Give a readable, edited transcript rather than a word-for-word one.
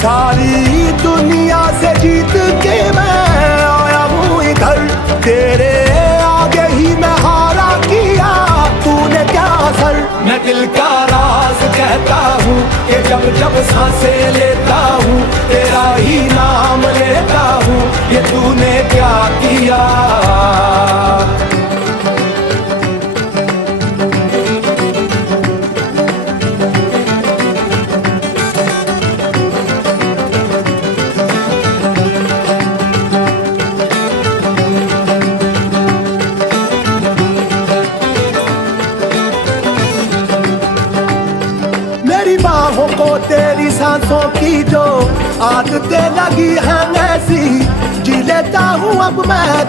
सारी दुनिया से जीत के मैं आया हूँ इधर, तेरे आगे ही मैं हारा किया, तूने क्या असर। मैं दिल का राज कहता हूँ कि जब जब सांसें लेता हूँ तेरा ही नाम लेता हूँ, ये तूने क्या किया। मेरी बाहों को तेरी सांसों की जो आदतें लगी हैं ऐसी, जी लेता हूँ अब मैं।